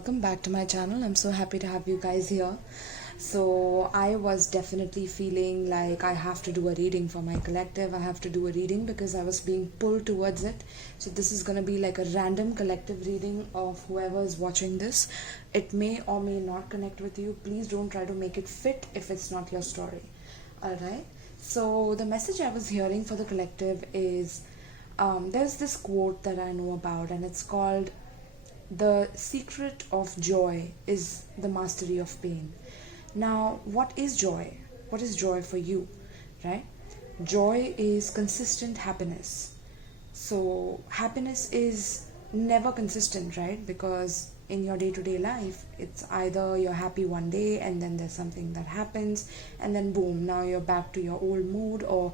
welcome back to my channel. I'm so happy to have you guys here. So I was definitely feeling like I have to do a reading for my collective. I have to do a reading because I was being pulled towards it. So this is going to be like a random collective reading of whoever is watching this. It may or may not connect with you. Please don't try to make it fit if it's not your story. Alright, so the message I was hearing for the collective is there's this quote that I know about, and it's called, "The secret of joy is the mastery of pain." Now, what is joy? What is joy for you, right? Joy is consistent happiness. So happiness is never consistent, right? Because in your day-to-day life, it's either you're happy one day and then there's something that happens and then boom, now you're back to your old mood, or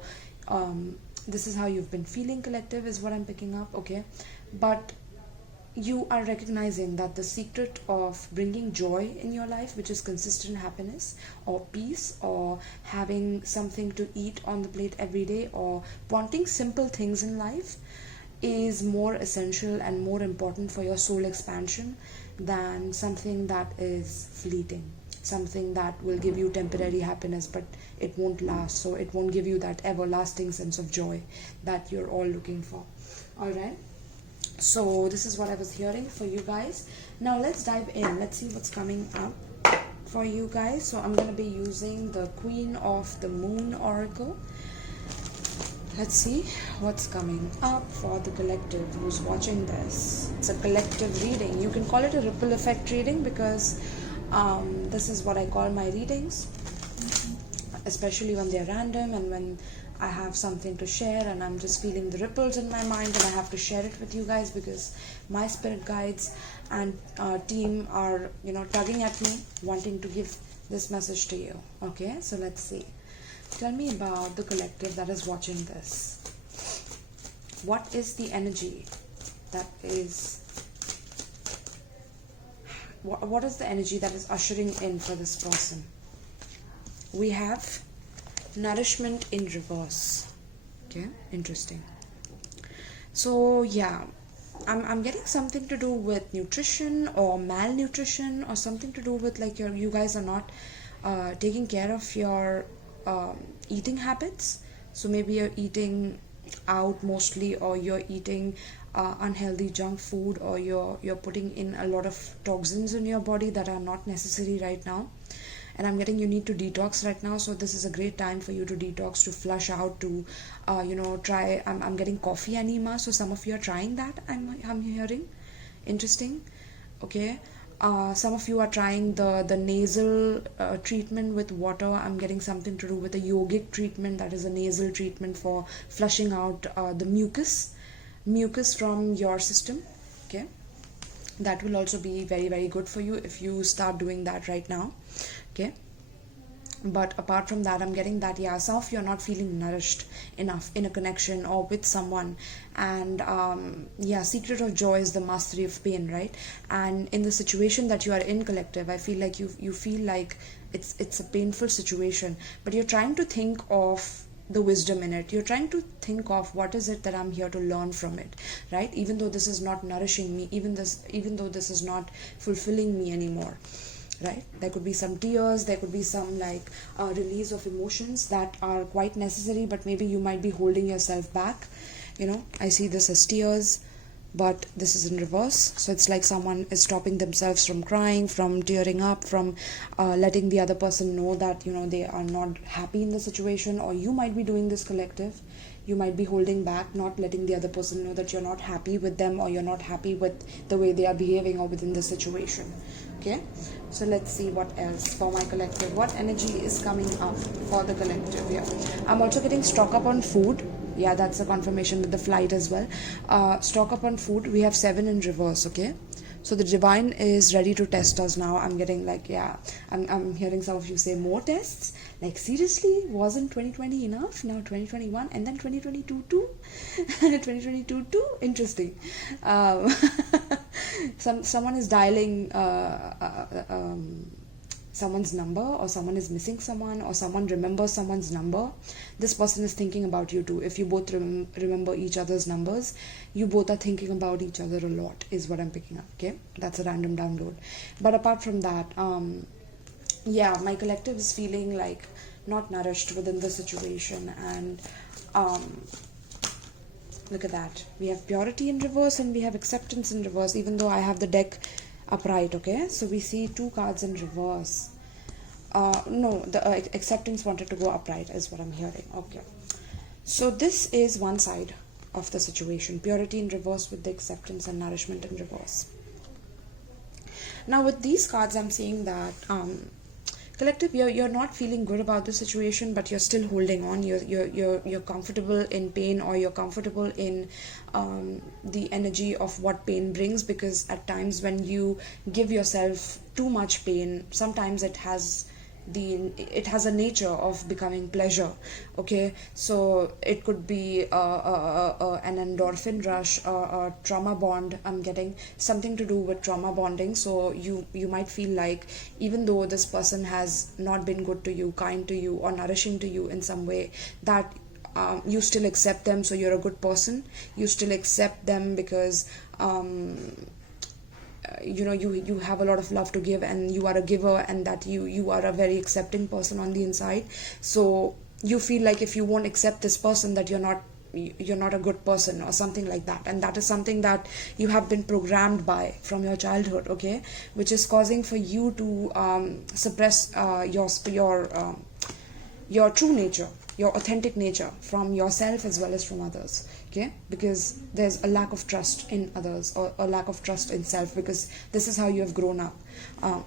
this is how you've been feeling, collective, is what I'm picking up, okay? But you are recognizing that the secret of bringing joy in your life, which is consistent happiness or peace, or having something to eat on the plate every day, or wanting simple things in life, is more essential and more important for your soul expansion than something that is fleeting, something that will give you temporary happiness but it won't last, so it won't give you that everlasting sense of joy that you're all looking for. All right, so this is what I was hearing for you guys. Now let's dive in. Let's see what's coming up for you guys. So I'm going to be using the Queen of the Moon Oracle. Let's see what's coming up for the collective who's watching this. It's a collective reading. You can call it a ripple effect reading because this is what I call my readings, especially when they're random and when I have something to share and I'm just feeling the ripples in my mind and I have to share it with you guys because my spirit guides and team are, tugging at me, wanting to give this message to you. Okay, so let's see. Tell me about the collective that is watching this. What is the energy that is... What is the energy that is ushering in for this person? We have nourishment in reverse. Okay, interesting. So yeah, I'm getting something to do with nutrition or malnutrition, or something to do with like you guys are not taking care of your eating habits. So maybe you're eating out mostly, or you're eating unhealthy junk food, or you're putting in a lot of toxins in your body that are not necessary right now. And I'm getting you need to detox right now, so this is a great time for you to detox, to flush out, to try. I'm getting coffee enema, so some of you are trying that. I'm hearing. Interesting. Okay. Some of you are trying the nasal treatment with water. I'm getting something to do with a yogic treatment, that is a nasal treatment for flushing out the mucus from your system. Okay, that will also be very, very good for you if you start doing that right now. Okay, but apart from that, I'm getting that some of you are not feeling nourished enough in a connection or with someone, and secret of joy is the mastery of pain, right? And in the situation that you are in, collective, I feel like you feel like it's a painful situation, but you're trying to think of the wisdom in it. You're trying to think of what is it that I'm here to learn from it, right? Even though this is not nourishing me, even though this is not fulfilling me anymore, right? There could be some tears, there could be some release of emotions that are quite necessary, but maybe you might be holding yourself back. I see this as tears, but this is in reverse. So it's like someone is stopping themselves from crying, from tearing up, from letting the other person know that they are not happy in the situation. Or you might be doing this, collective. You might be holding back, not letting the other person know that you're not happy with them, or you're not happy with the way they are behaving or within the situation. Okay, so let's see what else for my collective. What energy is coming up for the collective here? I'm also getting stock up on food. Yeah, that's a confirmation with the flight as well. Stock up on food. We have 7 in reverse. Okay, so the divine is ready to test us now. I'm getting I'm hearing some of you say more tests. Like, seriously, wasn't 2020 enough? Now 2021 and then 2022 too. 2022 too. Interesting. Someone is dialing someone's number, or someone is missing someone, or someone remembers someone's number, this person is thinking about you too. If you both remember each other's numbers, you both are thinking about each other a lot, is what I'm picking up. Okay, that's a random download. But apart from that, yeah, my collective is feeling like not nourished within the situation. And look at that, we have purity in reverse and we have acceptance in reverse, even though I have the deck upright. Okay, so we see 2 cards in reverse. No, the acceptance wanted to go upright is what I'm hearing. Okay, so this is one side of the situation, purity in reverse with the acceptance and nourishment in reverse. Now with these cards, I'm seeing that collective, you're not feeling good about the situation, but you're still holding on. You're comfortable in pain, or you're comfortable in the energy of what pain brings, because at times when you give yourself too much pain, sometimes it has a nature of becoming pleasure. Okay, so it could be an endorphin rush, a trauma bond. I'm getting something to do with trauma bonding. So you might feel like, even though this person has not been good to you, kind to you, or nourishing to you in some way, that you still accept them, so you're a good person. You still accept them because you have a lot of love to give, and you are a giver, and that you are a very accepting person on the inside. So you feel like if you won't accept this person, that you're not a good person, or something like that. And that is something that you have been programmed by from your childhood. Okay, which is causing for you to suppress your true nature, your authentic nature, from yourself as well as from others. Okay, because there's a lack of trust in others, or a lack of trust in self, because this is how you have grown up,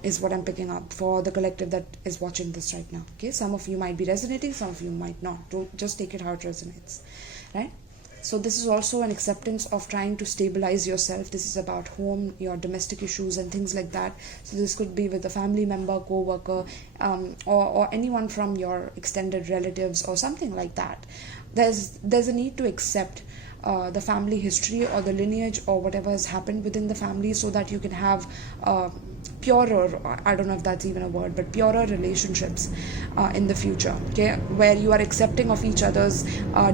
is what I'm picking up for the collective that is watching this right now. Okay, some of you might be resonating, some of you might not. Don't just take it how it resonates, right? So this is also an acceptance of trying to stabilize yourself. This is about home, your domestic issues and things like that. So this could be with a family member, co-worker, or anyone from your extended relatives or something like that. There's a need to accept the family history or the lineage or whatever has happened within the family, so that you can have purer, I don't know if that's even a word, but purer relationships in the future. Okay, where you are accepting of each other's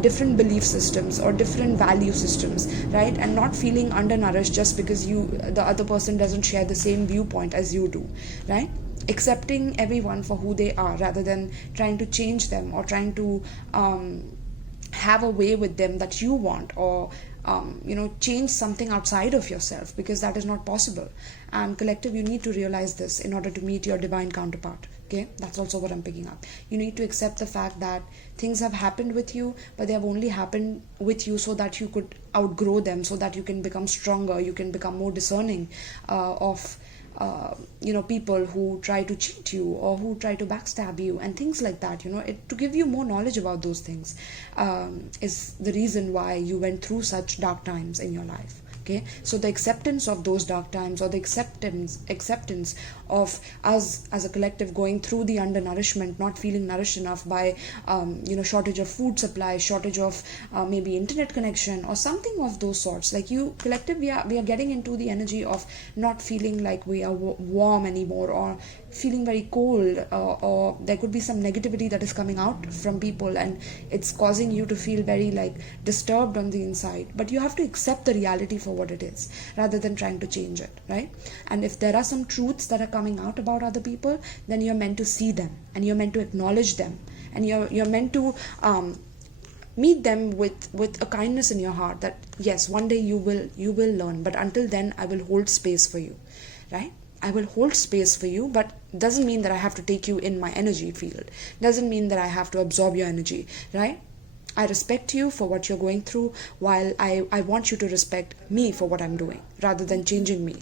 different belief systems or different value systems, right? And not feeling undernourished just because the other person doesn't share the same viewpoint as you do, right? Accepting everyone for who they are, rather than trying to change them, or trying to have a way with them that you want, or change something outside of yourself, because that is not possible. And collective, you need to realize this in order to meet your divine counterpart. Okay, that's also what I'm picking up. You need to accept the fact that things have happened with you, but they have only happened with you so that you could outgrow them, so that you can become stronger, you can become more discerning of people who try to cheat you, or who try to backstab you, and things like that. To give you more knowledge about those things is the reason why you went through such dark times in your life. Okay, so the acceptance of those dark times, or the acceptance of us as a collective going through the undernourishment, not feeling nourished enough by shortage of food supply, shortage of maybe internet connection, or something of those sorts. Like you collective, we are getting into the energy of not feeling like we are warm anymore, or feeling very cold, or there could be some negativity that is coming out from people, and it's causing you to feel very disturbed on the inside. But you have to accept the reality for what it is, rather than trying to change it, right? And if there are some truths that are coming out about other people, then you're meant to see them, and you're meant to acknowledge them, and you're meant to meet them with a kindness in your heart, that yes, one day you will learn, but until then I will hold space for you, right? I will hold space for you, but doesn't mean that I have to take you in my energy field, doesn't mean that I have to absorb your energy, right? I respect you for what you're going through, while I want you to respect me for what I'm doing, rather than changing me,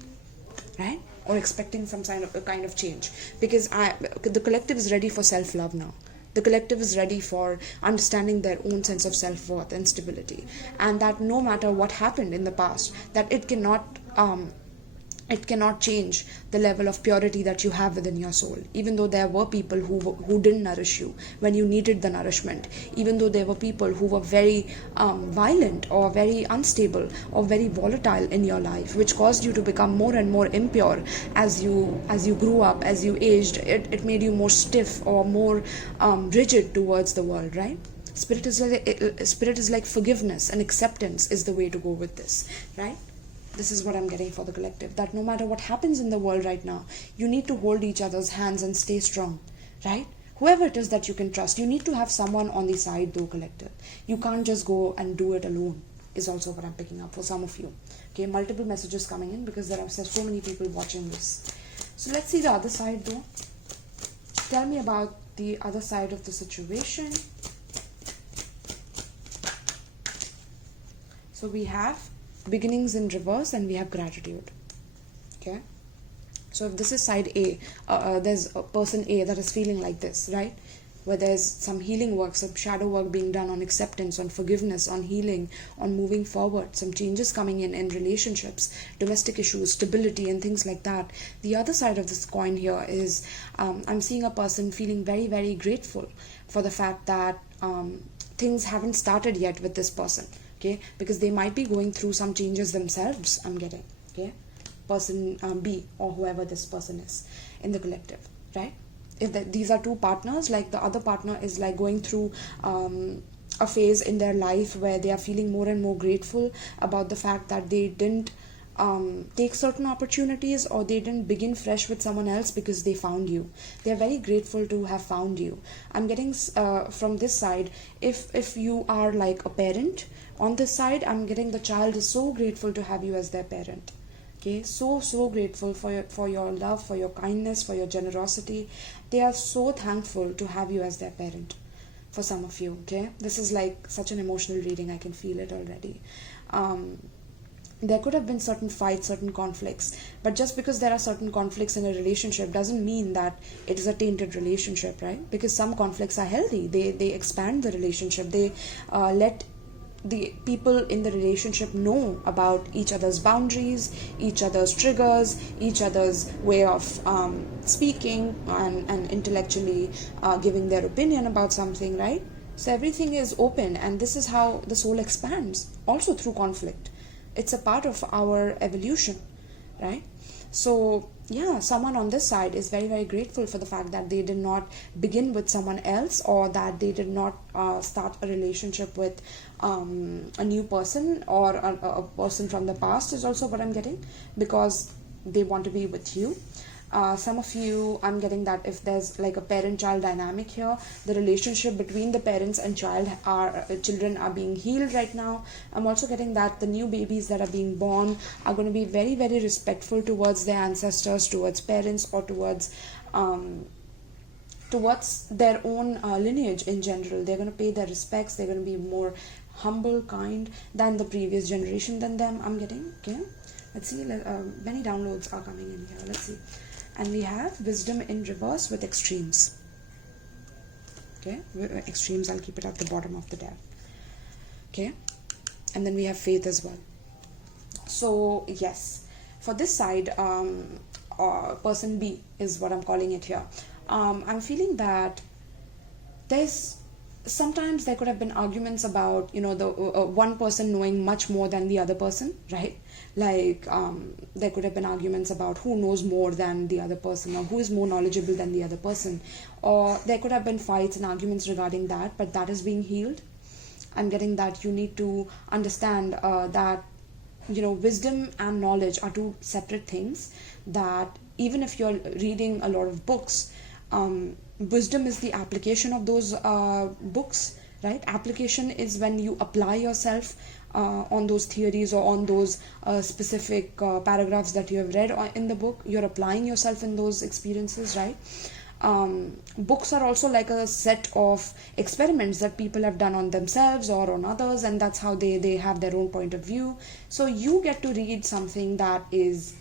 right? Or expecting some kind of change. Because the collective is ready for self-love now. The collective is ready for understanding their own sense of self-worth and stability. And that no matter what happened in the past, that it cannot it cannot change the level of purity that you have within your soul. Even though there were people who didn't nourish you when you needed the nourishment, even though there were people who were very violent or very unstable or very volatile in your life, which caused you to become more and more impure as you grew up, as you aged. It made you more stiff or more rigid towards the world, right? Spirit is like forgiveness and acceptance is the way to go with this, right? This is what I'm getting for the collective, that no matter what happens in the world right now, you need to hold each other's hands and stay strong, right? Whoever it is that you can trust, you need to have someone on the side though, collective. You can't just go and do it alone, is also what I'm picking up for some of you. Okay, multiple messages coming in because there are so many people watching this. So let's see the other side though. Tell me about the other side of the situation. So we have beginnings in reverse and we have gratitude. Okay, so if this is side A, there's a person A that is feeling like this, right? Where there's some healing work, some shadow work being done on acceptance, on forgiveness, on healing, on moving forward, some changes coming in relationships, domestic issues, stability and things like that. The other side of this coin here is I'm seeing a person feeling very, very grateful for the fact that things haven't started yet with this person. Okay, because they might be going through some changes themselves, I'm getting. Okay, person B or whoever this person is in the collective, right? If these are two partners, like the other partner is like going through a phase in their life where they are feeling more and more grateful about the fact that they didn't take certain opportunities or they didn't begin fresh with someone else because they found you. They are very grateful to have found you. I'm getting from this side, if you are like a parent on this side, I'm getting the child is so grateful to have you as their parent. Okay, so grateful for your love, for your kindness, for your generosity. They are so thankful to have you as their parent. For some of you, okay, this is like such an emotional reading. I can feel it already. There could have been certain fights, certain conflicts, but just because there are certain conflicts in a relationship doesn't mean that it is a tainted relationship, right? Because some conflicts are healthy. They expand the relationship. They let the people in the relationship know about each other's boundaries, each other's triggers, each other's way of speaking and intellectually giving their opinion about something, right? So everything is open, and this is how the soul expands, also through conflict. It's a part of our evolution, right? So yeah, someone on this side is very, very grateful for the fact that they did not begin with someone else, or that they did not start a relationship with a new person or a person from the past, is also what I'm getting, because they want to be with you. Some of you, I'm getting that if there's like a parent-child dynamic here, the relationship between the parents and children are being healed right now. I'm also getting that the new babies that are being born are going to be very, very respectful towards their ancestors, towards parents, or towards their own lineage in general. They're going to pay their respects. They're going to be more humble, kind than the previous generation than them, I'm getting. Okay, let's see. Many downloads are coming in here. Let's see. And we have wisdom in reverse with extremes. Okay, extremes, I'll keep it at the bottom of the deck. Okay, and then we have faith as well. So yes, for this side, person B is what I'm calling it here. I'm feeling that sometimes there could have been arguments about, the one person knowing much more than the other person, right? Like there could have been arguments about who knows more than the other person, or who is more knowledgeable than the other person, or there could have been fights and arguments regarding that, but that is being healed. I'm getting that you need to understand that wisdom and knowledge are two separate things, that even if you're reading a lot of books, wisdom is the application of those books, right? Application is when you apply yourself on those theories or on those specific paragraphs that you have read in the book. You're applying yourself in those experiences, right? Books are also like a set of experiments that people have done on themselves or on others, and that's how they have their own point of view. So you get to read something that is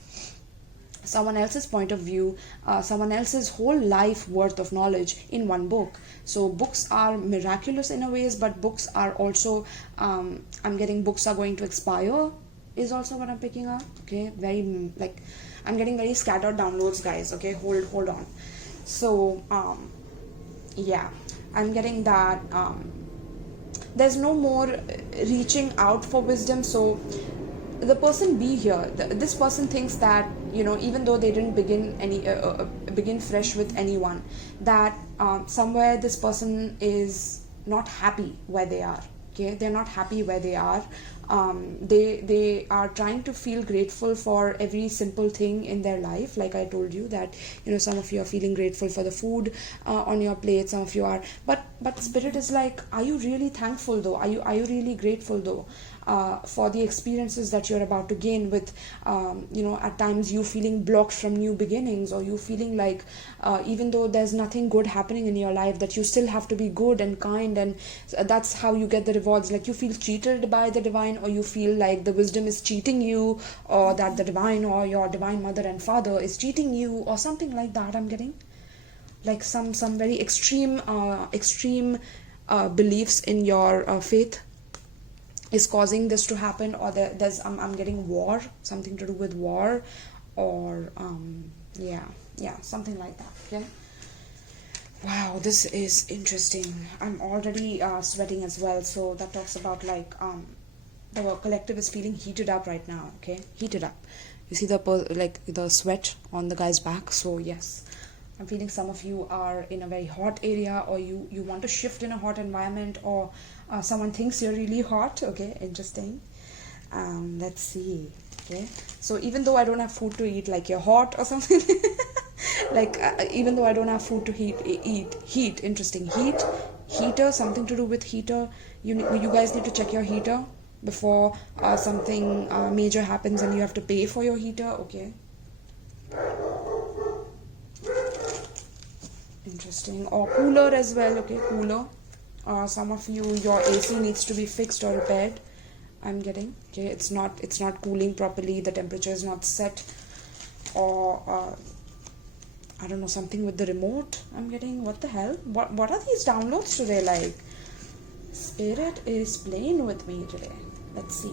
someone else's point of view, someone else's whole life worth of knowledge in one book. So books are miraculous in a ways, but books are also I'm getting books are going to expire is also what I'm picking up. Okay, very like I'm getting very scattered downloads, guys. Okay, hold on. So yeah, I'm getting that there's no more reaching out for wisdom. So the person B here, this person thinks that, you know, even though they didn't begin fresh with anyone, that somewhere this person is not happy where they are. Okay, they're not happy where they are. They are trying to feel grateful for every simple thing in their life. Like I told you that, you know, some of you are feeling grateful for the food on your plate, some of you are, but spirit is like, are you really thankful though? Are you really grateful though for the experiences that you're about to gain with, you know, at times you feeling blocked from new beginnings, or you feeling like even though there's nothing good happening in your life, that you still have to be good and kind, and that's how you get the rewards. Like you feel cheated by the divine, or you feel like the wisdom is cheating you, or that the divine or your divine mother and father is cheating you, or something like that. I'm getting like some very extreme beliefs in your faith is causing this to happen, or there's I'm getting war, something to do with war, or yeah, something like that. Okay. Wow, this is interesting. I'm already sweating as well. So that talks about like the collective is feeling heated up right now. Okay, heated up. You see the sweat on the guy's back. So yes, I'm feeling some of you are in a very hot area, or you want to shift in a hot environment, or someone thinks you're really hot. Okay, interesting. Let's see. Okay, so even though I don't have food to eat, like you're hot or something. Like even though I don't have food to heat, interesting. Heater, something to do with heater. You guys need to check your heater before something major happens and you have to pay for your heater. Okay, interesting. Or cooler as well. Okay, cooler. Some of you, your AC needs to be fixed or repaired. I'm getting. Okay, it's not cooling properly. The temperature is not set, or I don't know, something with the remote. I'm getting, what the hell? What are these downloads today? Like, spirit is playing with me today. Let's see.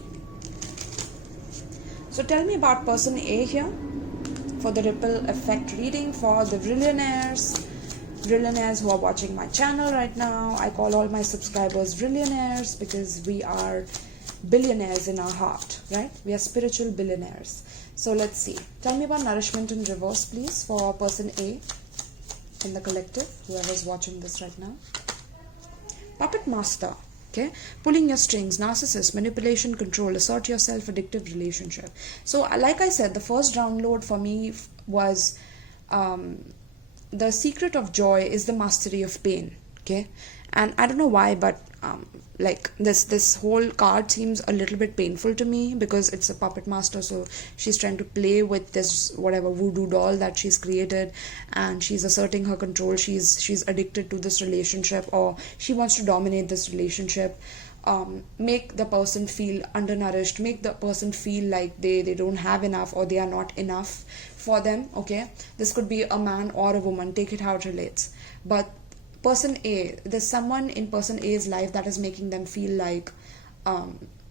So tell me about person A here for the ripple effect reading for the billionaires who are watching my channel right now. I call all my subscribers billionaires because we are billionaires in our heart, right? We are spiritual billionaires. So let's see. Tell me about nourishment in reverse, please, for person A in the collective, whoever's watching this right now. Puppet master. Okay, pulling your strings, narcissist, manipulation, control, assert yourself, addictive relationship. So like I said, the first download for me was the secret of joy is the mastery of pain. Okay, and I don't know why, but like this whole card seems a little bit painful to me because it's a puppet master, so she's trying to play with this whatever voodoo doll that she's created, and she's asserting her control. She's addicted to this relationship, or she wants to dominate this relationship, make the person feel undernourished, make the person feel like they don't have enough, or they are not enough for them. Okay, this could be a man or a woman, take it how it relates. But person A, there's someone in person A's life that is making them feel like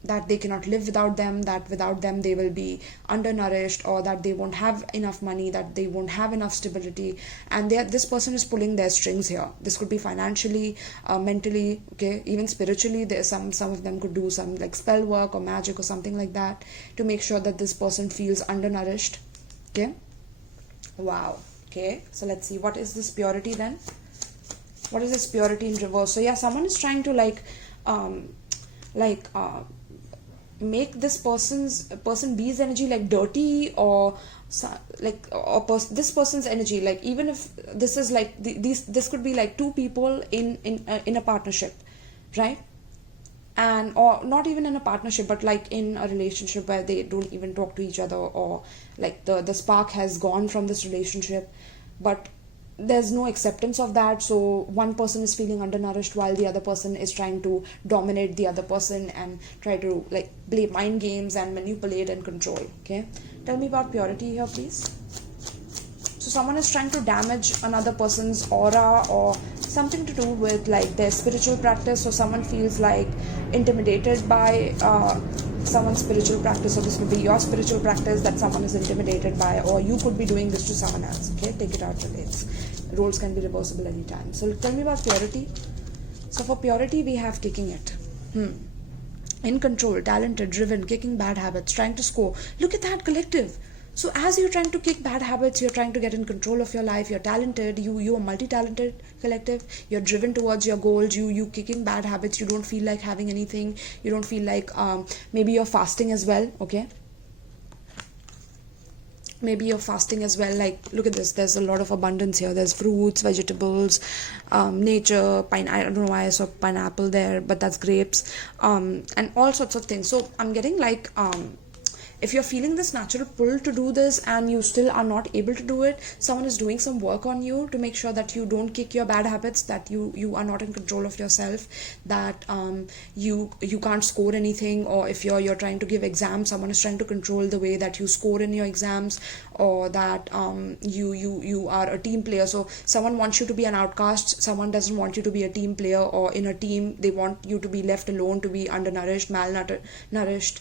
that they cannot live without them, that without them they will be undernourished, or that they won't have enough money, that they won't have enough stability, and this person is pulling their strings here. This could be financially, mentally, okay, even spiritually. There's some of them could do some like spell work or magic or something like that to make sure that this person feels undernourished. Okay, wow. Okay, so let's see, what is this purity then? What is this purity in reverse? So yeah, someone is trying to make this person B's energy like dirty, or this person's energy, like even if this is like this could be like two people in a partnership, right? And or not even in a partnership, but like in a relationship where they don't even talk to each other, or like the spark has gone from this relationship, but there's no acceptance of that. So one person is feeling undernourished while the other person is trying to dominate the other person and try to like play mind games and manipulate and control. Okay, tell me about purity here, please. So someone is trying to damage another person's aura, or something to do with like their spiritual practice. So someone feels like intimidated by someone's spiritual practice, or this could be your spiritual practice that someone is intimidated by, or you could be doing this to someone else. Okay, take it out relates. Roles can be reversible anytime. So tell me about purity. So for purity, we have kicking it. In control, talented, driven, kicking bad habits, trying to score. Look at that, collective. So as you're trying to kick bad habits, you're trying to get in control of your life, you're talented, you are multi-talented, collective, you're driven towards your goals, you kicking bad habits, you don't feel like having anything, you don't feel like, maybe you're fasting as well, okay? Maybe you're fasting as well. Like, look at this, there's a lot of abundance here. There's fruits, vegetables, nature, I don't know why I saw pineapple there, but that's grapes, and all sorts of things. So I'm getting like, if you're feeling this natural pull to do this and you still are not able to do it, someone is doing some work on you to make sure that you don't kick your bad habits, that you are not in control of yourself, that you can't score anything, or if you're trying to give exams, someone is trying to control the way that you score in your exams, or that you are a team player. So someone wants you to be an outcast, someone doesn't want you to be a team player, or in a team they want you to be left alone, to be undernourished, malnourished,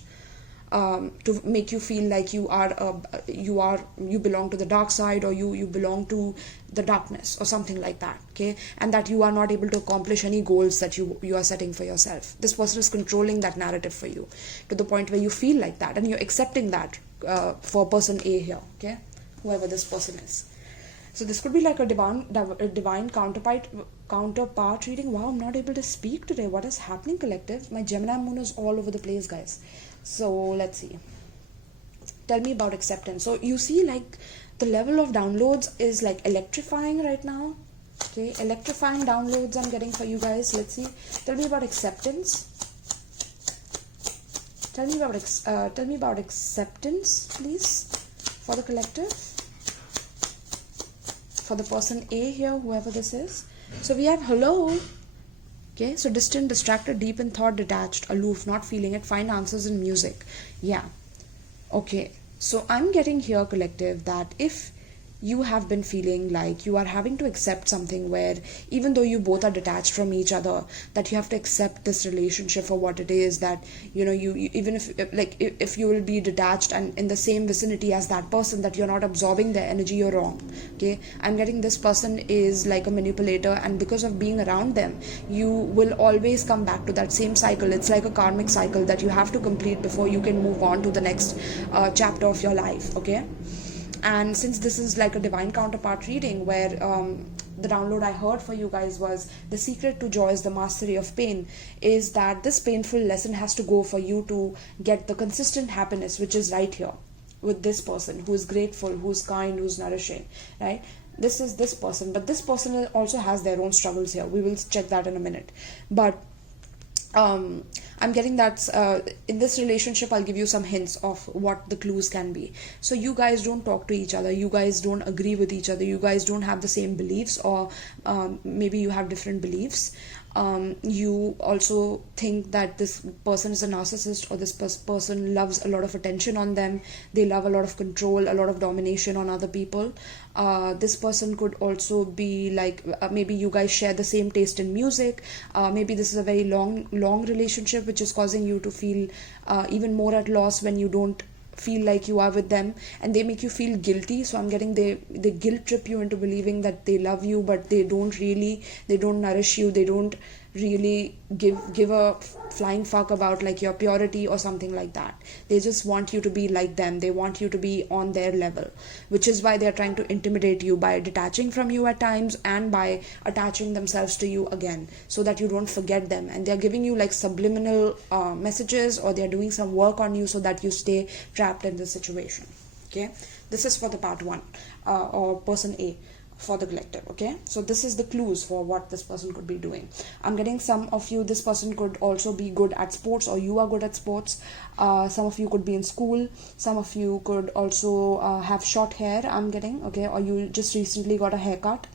to make you feel like you belong to the dark side, or you belong to the darkness, or something like that, okay? And that you are not able to accomplish any goals that you are setting for yourself. This person is controlling that narrative for you to the point where you feel like that, and you're accepting that for person A here, okay? Whoever this person is. So this could be like a divine counterpart reading. Wow, I'm not able to speak today. What is happening, collective? My Gemini moon is all over the place, guys. So let's see. Tell me about acceptance. So you see, like, the level of downloads is like electrifying right now. Okay, electrifying downloads I'm getting for you guys. Let's see. Tell me about acceptance. Tell me about acceptance, please, for the collective. For the person A here, whoever this is. So we have hello. Okay, so distant, distracted, deep in thought, detached, aloof, not feeling it, find answers in music. Yeah. Okay, so I'm getting here, collective, that if you have been feeling like you are having to accept something where even though you both are detached from each other, that you have to accept this relationship for what it is, that you even if you will be detached and in the same vicinity as that person, that you're not absorbing their energy, you're wrong. Okay, I'm getting this person is like a manipulator, and because of being around them, you will always come back to that same cycle. It's like a karmic cycle that you have to complete before you can move on to the next chapter of your life. Okay. And since this is like a divine counterpart reading, where the download I heard for you guys was the secret to joy is the mastery of pain, is that this painful lesson has to go for you to get the consistent happiness, which is right here with this person who is grateful, who's kind, who's nourishing, right? This is this person, but this person also has their own struggles here. We will check that in a minute. But I'm getting that in this relationship, I'll give you some hints of what the clues can be. So you guys don't talk to each other, you guys don't agree with each other, you guys don't have the same beliefs, or maybe you have different beliefs. You also think that this person is a narcissist, or this person loves a lot of attention on them, they love a lot of control, a lot of domination on other people. This person could also be like, maybe you guys share the same taste in music, maybe this is a very long relationship which is causing you to feel even more at loss when you don't feel like you are with them, and they make you feel guilty. So I'm getting they guilt trip you into believing that they love you, but they don't nourish you, they don't really give a flying fuck about like your purity or something like that. They just want you to be like them, they want you to be on their level, which is why they're trying to intimidate you by detaching from you at times and by attaching themselves to you again, so that you don't forget them. And they're giving you like subliminal messages, or they're doing some work on you so that you stay trapped in this situation. Okay, this is for the part 1 or person A for the collective. Okay, so this is the clues for what this person could be doing. I'm getting some of you, this person could also be good at sports, or you are good at sports. Some of you could be in school, some of you could also have short hair, I'm getting. Okay, or you just recently got a haircut.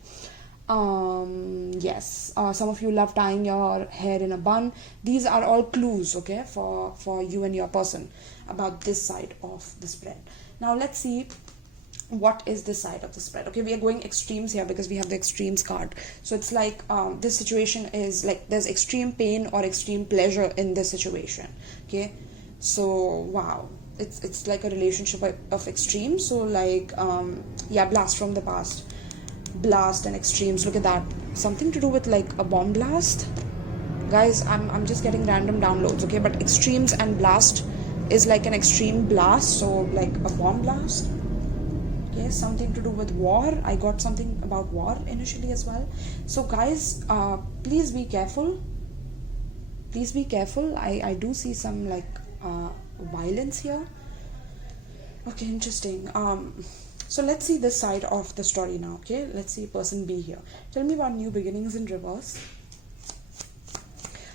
Yes, some of you love tying your hair in a bun. These are all clues, okay, for you and your person about this side of the spread. Now let's see what is this side of the spread. Okay, we are going extremes here because we have the extremes card. So it's like this situation is like there's extreme pain or extreme pleasure in this situation. Okay, So wow, it's like a relationship of extremes. So like yeah, blast from the past, blast and extremes. Look at that, something to do with like a bomb blast. Guys, I'm just getting random downloads, okay? But extremes and blast is like an extreme blast, so like a bomb blast. Okay, something to do with war. I got something about war initially as well. So guys, please be careful. Please be careful. I do see some like violence here. Okay, interesting. So let's see this side of the story now. Okay, let's see person B here. Tell me about new beginnings in reverse.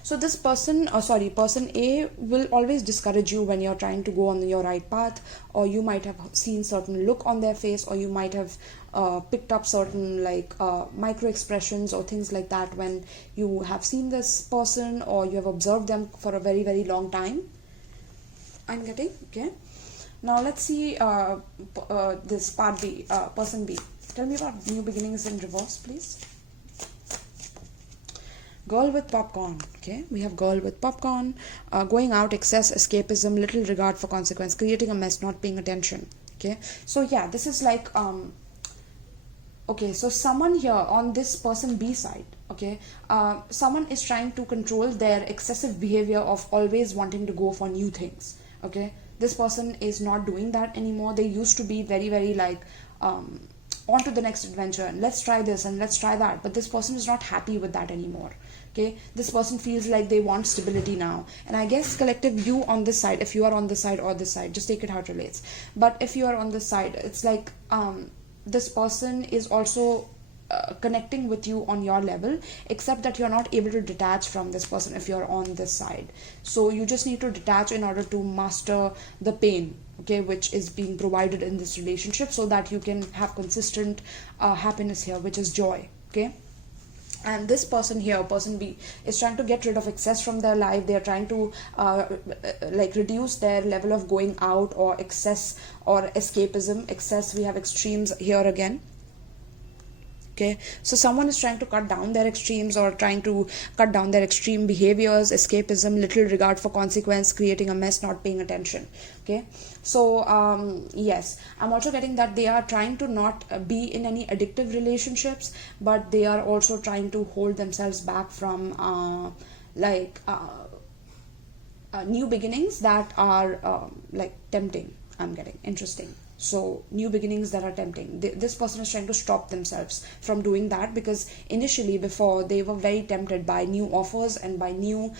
So this person, person A will always discourage you when you're trying to go on your right path, or you might have seen certain look on their face, or you might have picked up certain like micro expressions or things like that when you have seen this person or you have observed them for a very, very long time. I'm getting, okay. Now let's see this part B, person B. Tell me about new beginnings in reverse, please. Girl with popcorn. Okay, we have girl with popcorn, going out, excess, escapism, little regard for consequence, creating a mess, not paying attention. Okay, so yeah, this is like okay, so someone here on this person B side, okay, someone is trying to control their excessive behavior of always wanting to go for new things. Okay, this person is not doing that anymore. They used to be very, very like on to the next adventure and let's try this and let's try that, but this person is not happy with that anymore. Okay, this person feels like they want stability now. And I guess collective, you on this side, if you are on this side or this side, just take it how it relates. But if you are on this side, it's like this person is also connecting with you on your level, except that you're not able to detach from this person if you're on this side. So you just need to detach in order to master the pain, okay, which is being provided in this relationship, so that you can have consistent happiness here, which is joy. Okay, and this person here, person B, is trying to get rid of excess from their life. They are trying to like reduce their level of going out or excess or escapism. Excess, we have extremes here again. Okay, so someone is trying to cut down their extremes or trying to cut down their extreme behaviors, escapism, little regard for consequence, creating a mess, not paying attention. Okay, so yes, I'm also getting that they are trying to not be in any addictive relationships, but they are also trying to hold themselves back from new beginnings that are like tempting. I'm getting interesting. So new beginnings that are tempting, this person is trying to stop themselves from doing that, because initially before they were very tempted by new offers and by new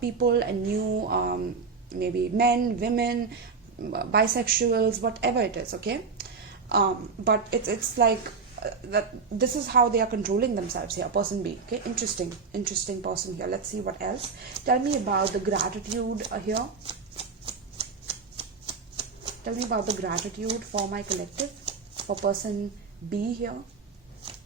people and new maybe men, women, bisexuals, whatever it is. Okay, but it's like that this is how they are controlling themselves here, person B. Okay, interesting person here. Let's see what else. Tell me about the gratitude here. Tell me about the gratitude for my collective, for person B here.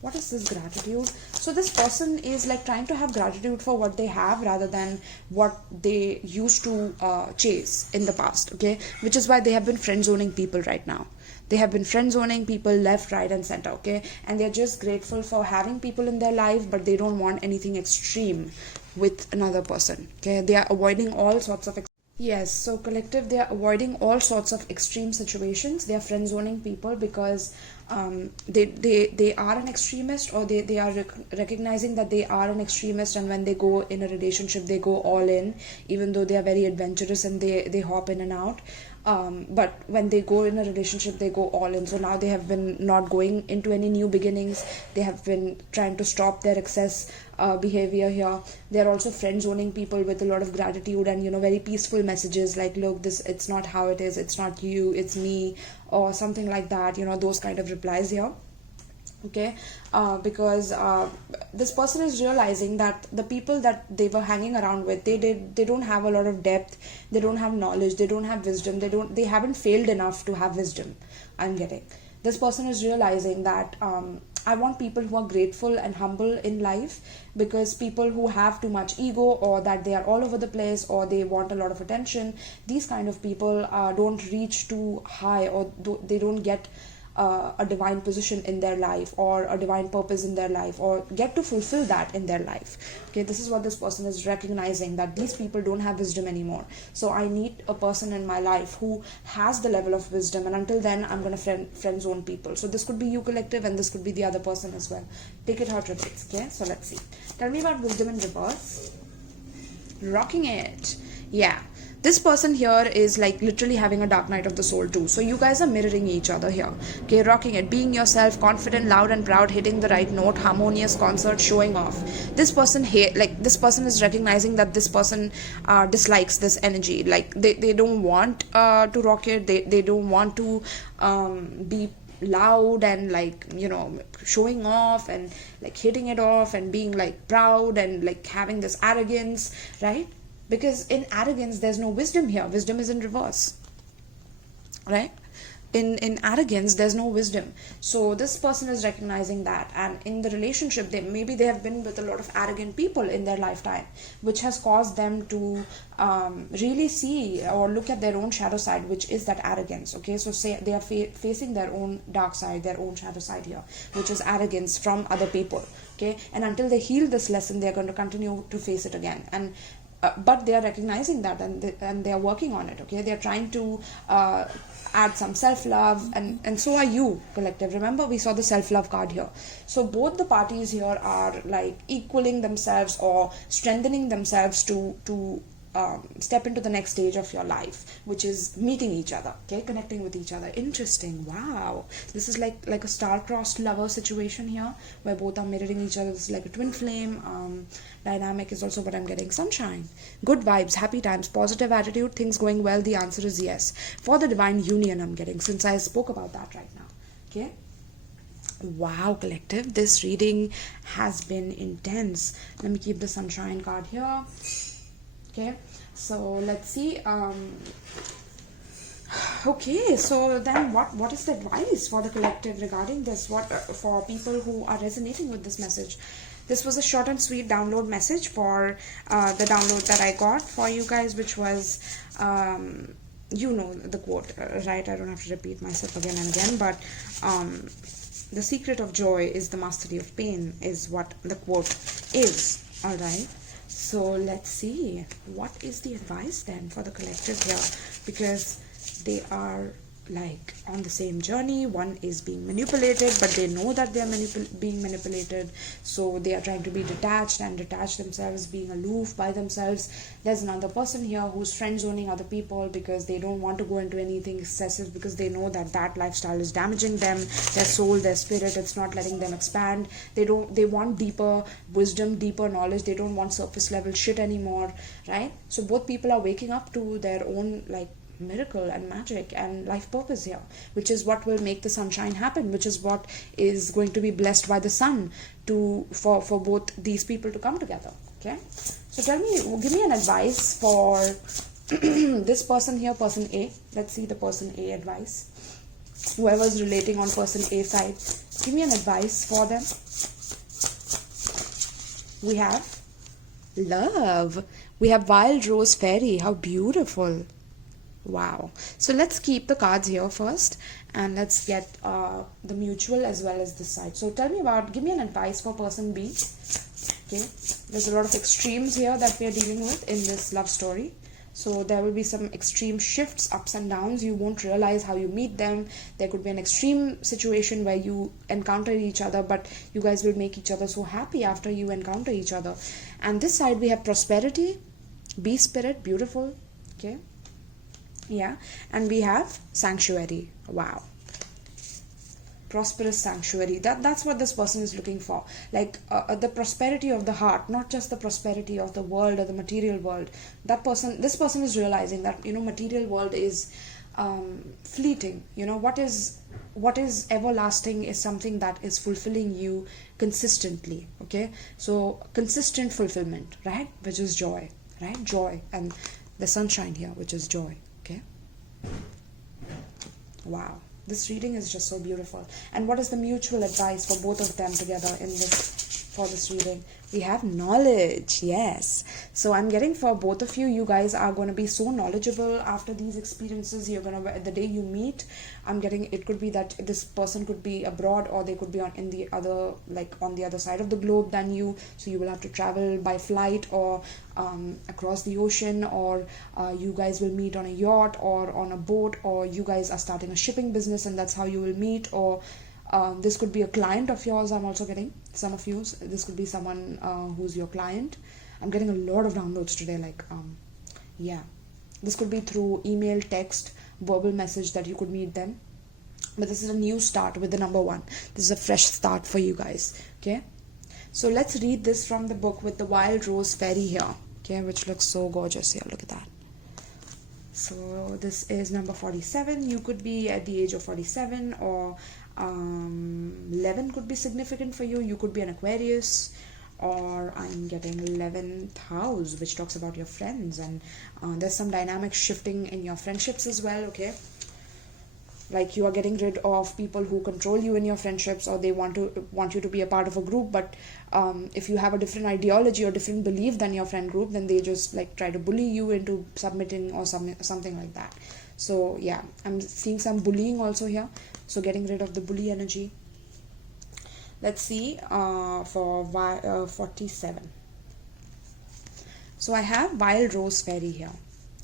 What is this gratitude? So this person is like trying to have gratitude for what they have rather than what they used to chase in the past. Okay, which is why they have been friend zoning people right now. They have been friend zoning people left, right and center. Okay, and they're just grateful for having people in their life, but they don't want anything extreme with another person. Okay, they are avoiding all sorts of yes, so collective, they are avoiding all sorts of extreme situations. They are friend zoning people because they are an extremist, or they are recognizing that they are an extremist, and when they go in a relationship they go all in, even though they are very adventurous and they hop in and out. But when they go in a relationship they go all in. So now they have been not going into any new beginnings. They have been trying to stop their excess behavior here. They are also friend zoning people with a lot of gratitude and very peaceful messages like, look, this, it's not how it is, it's not you, it's me, or something like that, those kind of replies here. Okay, because this person is realizing that the people that they were hanging around with, they don't have a lot of depth, they don't have knowledge, they don't have wisdom, they haven't failed enough to have wisdom. I'm getting this person is realizing that I want people who are grateful and humble in life, because people who have too much ego, or that they are all over the place, or they want a lot of attention, these kind of people don't reach too high, or they don't get a divine position in their life, or a divine purpose in their life, or get to fulfill that in their life. Okay, this is what this person is recognizing, that these people don't have wisdom anymore. So I need a person in my life who has the level of wisdom, and until then I'm going to friend zone people. So this could be you, collective, and this could be the other person as well. Take it how it relates. Okay, so let's see. Tell me about wisdom in reverse. Rocking it. Yeah, this person here is like literally having a dark night of the soul too. So you guys are mirroring each other here. Okay, rocking it, being yourself, confident, loud and proud, hitting the right note, harmonious concert, showing off. This person this person is recognizing that this person dislikes this energy. Like they don't want to rock it. They don't want to be loud and like, you know, showing off and like hitting it off and being like proud and like having this arrogance, right? Because in arrogance there's no wisdom here. Wisdom is in reverse, right? In arrogance there's no wisdom. So this person is recognizing that, and in the relationship maybe they have been with a lot of arrogant people in their lifetime, which has caused them to really see or look at their own shadow side, which is that arrogance. Okay, so say they are facing their own dark side, their own shadow side here, which is arrogance from other people. Okay, and until they heal this lesson, they are going to continue to face it again. And but they are recognizing that, and they are working on it. Okay, they are trying to add some self-love, and so are you, collective. Remember, we saw the self-love card here. So both the parties here are like equaling themselves or strengthening themselves to step into the next stage of your life, which is meeting each other. Okay, connecting with each other. Interesting. Wow, this is like a star-crossed lover situation here, where both are mirroring each other. This is like a twin flame dynamic is also what I'm getting. Sunshine, good vibes, happy times, positive attitude, things going well. The answer is yes. For the divine union I'm getting, since I spoke about that right now. Okay, wow, collective, this reading has been intense. Let me keep the sunshine card here. Okay, so let's see. Okay, so then what is the advice for the collective regarding this? What for people who are resonating with this message? This was a short and sweet download message for the download that I got for you guys, which was, you know the quote, right? I don't have to repeat myself again and again, but the secret of joy is the mastery of pain is what the quote is. All right. So let's see, what is the advice then for the collective here? Because they are like on the same journey. One is being manipulated, but they know that they are being manipulated, so they are trying to be detached and detach themselves, being aloof by themselves. There's another person here who's friend zoning other people because they don't want to go into anything excessive, because they know that that lifestyle is damaging them, their soul, their spirit. It's not letting them expand. They want deeper wisdom, deeper knowledge. They don't want surface level shit anymore, right? So both people are waking up to their own like miracle and magic and life purpose here, which is what will make the sunshine happen, which is what is going to be blessed by the sun for both these people to come together. Okay, so tell me, give me an advice for this person here, person A. Let's see the person A advice. Whoever's relating on person A side, give me an advice for them. We have love. We have wild rose fairy. How beautiful. Wow. So let's keep the cards here first, and let's get the mutual as well as this side. So tell me give me an advice for person B. Okay, there's a lot of extremes here that we are dealing with in this love story. So there will be some extreme shifts, ups and downs. You won't realize how you meet them. There could be an extreme situation where you encounter each other, but you guys will make each other so happy after you encounter each other. And this side we have prosperity, bee spirit, beautiful. Okay. Yeah, and we have sanctuary. Wow, prosperous sanctuary. That's what this person is looking for, like the prosperity of the heart, not just the prosperity of the world or the material world. This person is realizing that, you know, material world is fleeting. You know, what is everlasting is something that is fulfilling you consistently. Okay, so consistent fulfillment, right, which is joy, right? Joy, and the sunshine here, which is joy. Okay. Wow, this reading is just so beautiful. And what is the mutual advice for both of them together in this for this reading? We have knowledge. Yes. So I'm getting for both of you, you guys are going to be so knowledgeable after these experiences. You're going to, the day you meet, I'm getting, it could be that this person could be abroad, or they could be on the other side of the globe than you. So you will have to travel by flight or across the ocean, or you guys will meet on a yacht or on a boat, or you guys are starting a shipping business and that's how you will meet, or this could be a client of yours. I'm also getting some of you. This could be someone who's your client. I'm getting a lot of downloads today. Yeah, this could be through email, text, verbal message that you could meet them. But this is a new start with the number 1. This is a fresh start for you guys. Okay. So let's read this from the book with the wild rose fairy here. Okay, which looks so gorgeous here. Look at that. So this is number 47. You could be at the age of 47, or 11 could be significant for you. You could be an Aquarius, or I'm getting 11th house, which talks about your friends, and there's some dynamic shifting in your friendships as well. Okay, like you are getting rid of people who control you in your friendships, or they want you to be a part of a group, but if you have a different ideology or different belief than your friend group, then they just like try to bully you into submitting or something like that. So yeah, I'm seeing some bullying also here, so getting rid of the bully energy. Let's see for 47. So I have wild rose fairy here.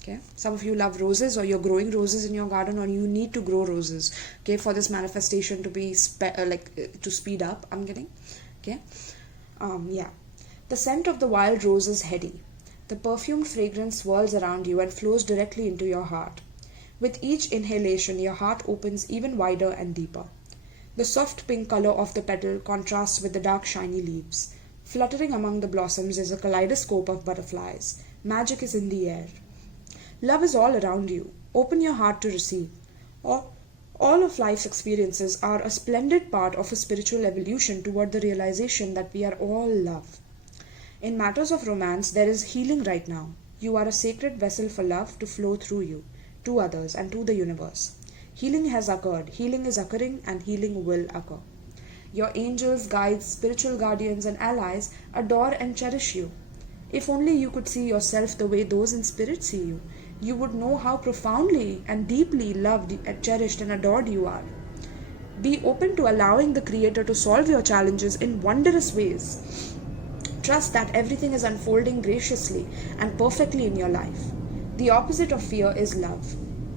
Okay, some of you love roses, or you're growing roses in your garden, or you need to grow roses, okay, for this manifestation to be to speed up. I'm getting, okay, yeah. The scent of the wild rose is heady. The perfumed fragrance swirls around you and flows directly into your heart. With each inhalation, your heart opens even wider and deeper. The soft pink color of the petal contrasts with the dark shiny leaves. Fluttering among the blossoms is a kaleidoscope of butterflies. Magic is in the air. Love is all around you. Open your heart to receive. All of life's experiences are a splendid part of a spiritual evolution toward the realization that we are all love. In matters of romance, there is healing right now. You are a sacred vessel for love to flow through you, to others, and to the universe. Healing has occurred, healing is occurring, and healing will occur. Your angels, guides, spiritual guardians, and allies adore and cherish you. If only you could see yourself the way those in spirit see you, you would know how profoundly and deeply loved, cherished, and adored you are. Be open to allowing the Creator to solve your challenges in wondrous ways. Trust that everything is unfolding graciously and perfectly in your life. The opposite of fear is love.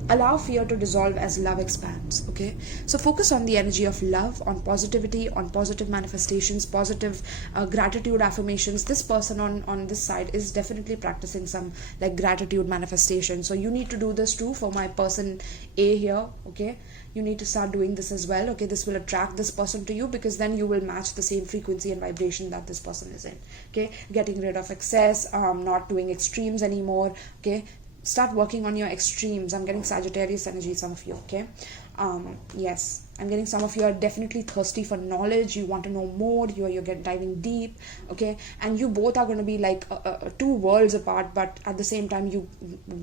Allow fear to dissolve as love expands. Okay, so focus on the energy of love, on positivity, on positive manifestations, positive gratitude affirmations. This person on this side is definitely practicing some like gratitude manifestation, so you need to do this too. For my person A here, okay, you need to start doing this as well. Okay, this will attract this person to you, because then you will match the same frequency and vibration that this person is in. Okay, getting rid of excess, not doing extremes anymore. Okay, start working on your extremes. I'm getting Sagittarius energy, some of you. Okay, yes, I'm getting some of you are definitely thirsty for knowledge. You want to know more. You're diving deep. Okay, and you both are going to be like two worlds apart, but at the same time you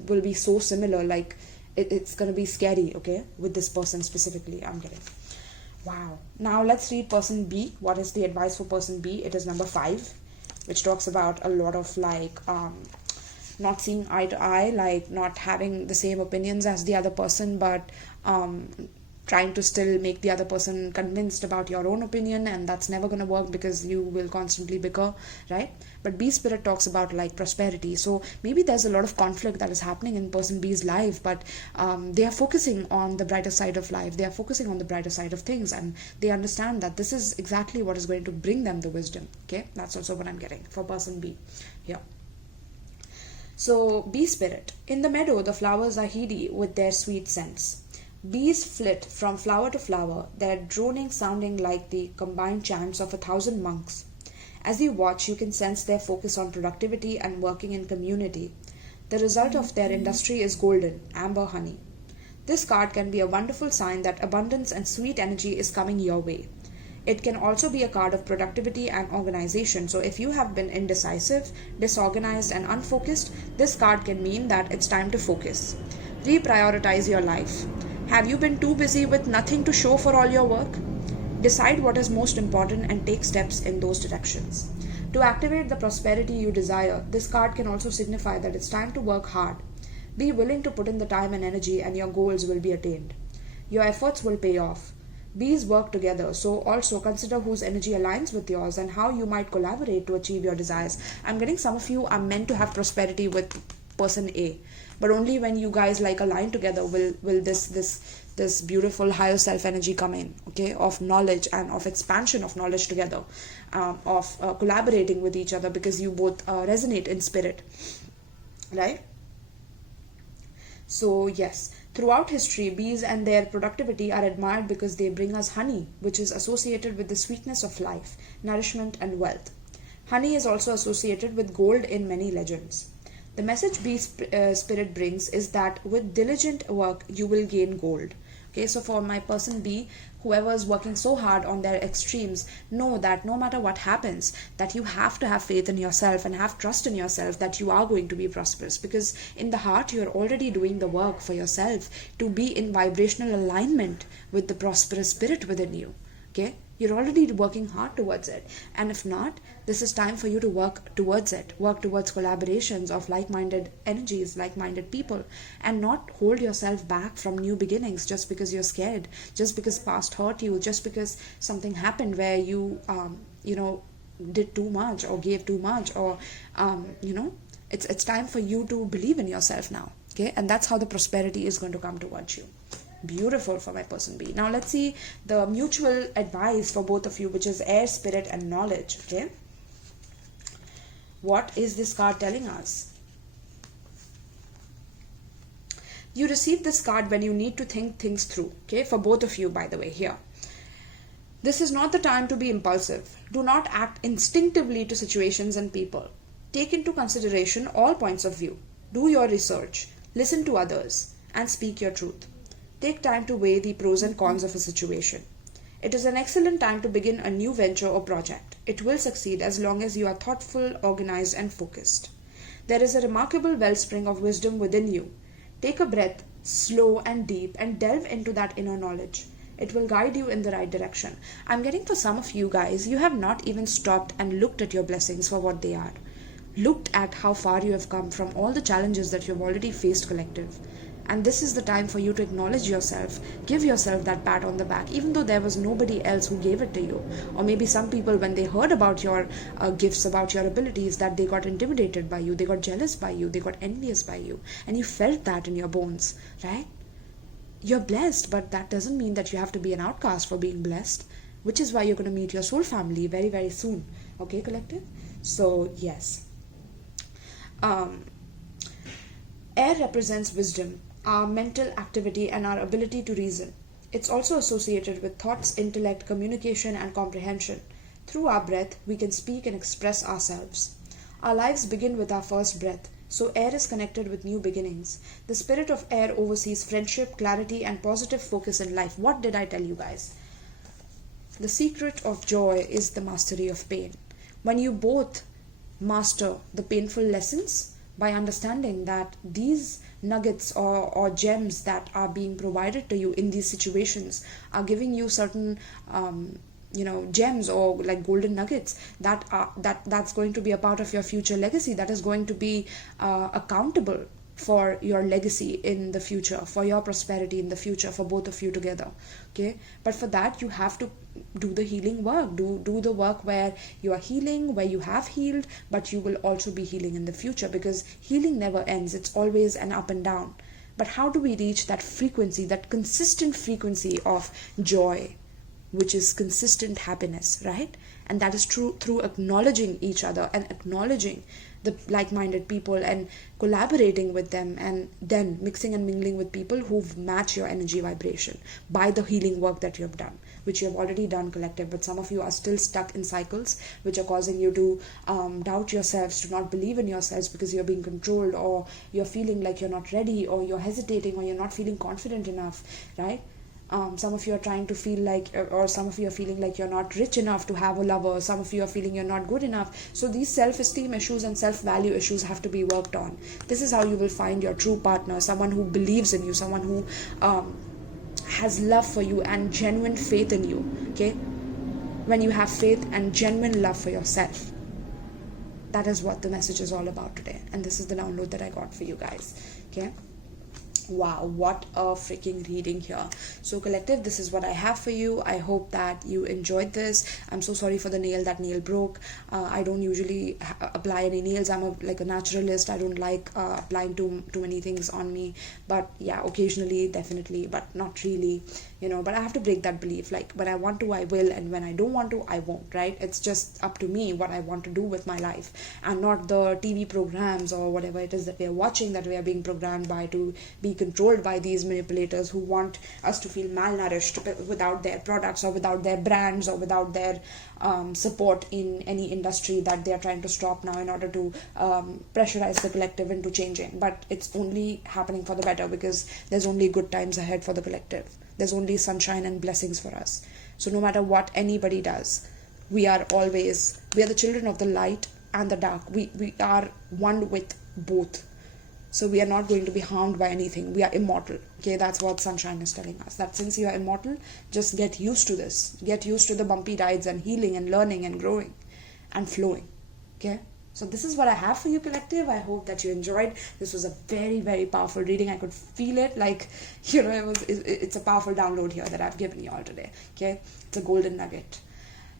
will be so similar. Like it's going to be scary. Okay, with this person specifically, I'm getting. Wow. Now let's read person B. What is the advice for person B? It is number 5, which talks about a lot of like not seeing eye to eye, like not having the same opinions as the other person, but trying to still make the other person convinced about your own opinion, and that's never going to work because you will constantly bicker, right? But B spirit talks about like prosperity. So maybe there's a lot of conflict that is happening in person B's life, but they are focusing on the brighter side of life. They are focusing on the brighter side of things, and they understand that this is exactly what is going to bring them the wisdom. Okay, that's also what I'm getting for person B here. So, bee spirit. In the meadow, the flowers are heady with their sweet scents. Bees flit from flower to flower, their droning sounding like the combined chants of 1,000 monks. As you watch, you can sense their focus on productivity and working in community. The result of their industry is golden, amber honey. This card can be a wonderful sign that abundance and sweet energy is coming your way. It can also be a card of productivity and organization. So if you have been indecisive, disorganized, and unfocused, this card can mean that it's time to focus. Reprioritize your life. Have you been too busy with nothing to show for all your work? Decide what is most important and take steps in those directions. To activate the prosperity you desire, this card can also signify that it's time to work hard. Be willing to put in the time and energy, and your goals will be attained. Your efforts will pay off. Bees work together, so also consider whose energy aligns with yours and how you might collaborate to achieve your desires. I'm getting some of you are meant to have prosperity with person A, but only when you guys like align together will this beautiful higher self energy come in, okay, of knowledge and of expansion of knowledge together, of collaborating with each other, because you both resonate in spirit, right? So yes, throughout history, bees and their productivity are admired because they bring us honey, which is associated with the sweetness of life, nourishment and wealth. Honey is also associated with gold in many legends. The message bee spirit brings is that with diligent work, you will gain gold. Okay, so for my person B, whoever is working so hard on their extremes, know that no matter what happens, that you have to have faith in yourself and have trust in yourself that you are going to be prosperous, because in the heart you're already doing the work for yourself to be in vibrational alignment with the prosperous spirit within you. Okay, you're already working hard towards it, and if not, this is time for you to work towards it. Work towards collaborations of like-minded energies, like-minded people, and not hold yourself back from new beginnings just because you're scared, just because past hurt you, just because something happened where you did too much or gave too much, or it's time for you to believe in yourself now. Okay, and that's how the prosperity is going to come towards you. Beautiful for my person B. Now let's see the mutual advice for both of you, which is air, spirit and knowledge. Okay, what is this card telling us? You receive this card when you need to think things through. Okay, for both of you, by the way, here. This is not the time to be impulsive. Do not act instinctively to situations and people. Take into consideration all points of view. Do your research, listen to others, and speak your truth. Take time to weigh the pros and cons of a situation. It is an excellent time to begin a new venture or project. It will succeed as long as you are thoughtful, organized, and focused. There is a remarkable wellspring of wisdom within you. Take a breath, slow and deep, and delve into that inner knowledge. It will guide you in the right direction. I'm getting for some of you guys, you have not even stopped and looked at your blessings for what they are. Looked at how far you have come from all the challenges that you have already faced, collective. And this is the time for you to acknowledge yourself, give yourself that pat on the back, even though there was nobody else who gave it to you. Or maybe some people, when they heard about your gifts, about your abilities, that they got intimidated by you, they got jealous by you, they got envious by you, and you felt that in your bones, right? You're blessed, but that doesn't mean that you have to be an outcast for being blessed, which is why you're going to meet your soul family very, very soon. Okay, collective? So, yes. Air represents wisdom, our mental activity and our ability to reason. It's also associated with thoughts, intellect, communication and comprehension. Through our breath, we can speak and express ourselves. Our lives begin with our first breath, so air is connected with new beginnings. The spirit of air oversees friendship, clarity and positive focus in life. What did I tell you guys? The secret of joy is the mastery of pain. When you both master the painful lessons by understanding that these nuggets or gems that are being provided to you in these situations are giving you certain gems or like golden nuggets that's going to be a part of your future legacy, that is going to be accountable for your legacy in the future, for your prosperity in the future, for both of you together. Okay, but for that you have to do the healing work, do the work where you are healing, where you have healed, but you will also be healing in the future, because healing never ends. It's always an up and down. But how do we reach that frequency, that consistent frequency of joy, which is consistent happiness, right? And that is true through acknowledging each other and acknowledging the like-minded people and collaborating with them, and then mixing and mingling with people who match your energy vibration by the healing work that you have done, which you have already done, collective. But some of you are still stuck in cycles which are causing you to doubt yourselves, to not believe in yourselves because you're being controlled, or you're feeling like you're not ready, or you're hesitating, or you're not feeling confident enough, right? Some of you are trying to feel like, or some of you are feeling like you're not rich enough to have a lover. Some of you are feeling you're not good enough. So these self-esteem issues and self-value issues have to be worked on. This is how you will find your true partner, someone who believes in you, someone who has love for you and genuine faith in you, okay? When you have faith and genuine love for yourself, that is what the message is all about today. And this is the download that I got for you guys, okay? Wow, what a freaking reading here. So collective, this is what I have for you. I hope that you enjoyed this. I'm so sorry for the nail. That nail broke. I don't usually apply any nails. I'm like a naturalist. I don't like applying too many things on me, but yeah, occasionally, definitely, but not really, you know. But I have to break that belief. Like, when I want to, I will, and when I don't want to, I won't, right? It's just up to me what I want to do with my life, and not the TV programs or whatever it is that we are watching, that we are being programmed by, to be controlled by these manipulators who want us to feel malnourished without their products or without their brands or without their support in any industry that they are trying to stop now in order to pressurize the collective into changing. But it's only happening for the better, because there's only good times ahead for the collective. There's only sunshine and blessings for us. So no matter what anybody does, we are the children of the light and the dark. We are one with both. So we are not going to be harmed by anything. We are immortal. Okay, that's what sunshine is telling us. That since you are immortal, just get used to this. Get used to the bumpy rides and healing and learning and growing and flowing. Okay? So this is what I have for you, collective. I hope that you enjoyed. This was a very, very powerful reading. I could feel it. Like, you know, it's a powerful download here that I've given you all today. Okay? It's a golden nugget.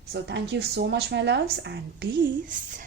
So thank you so much, my loves, and peace.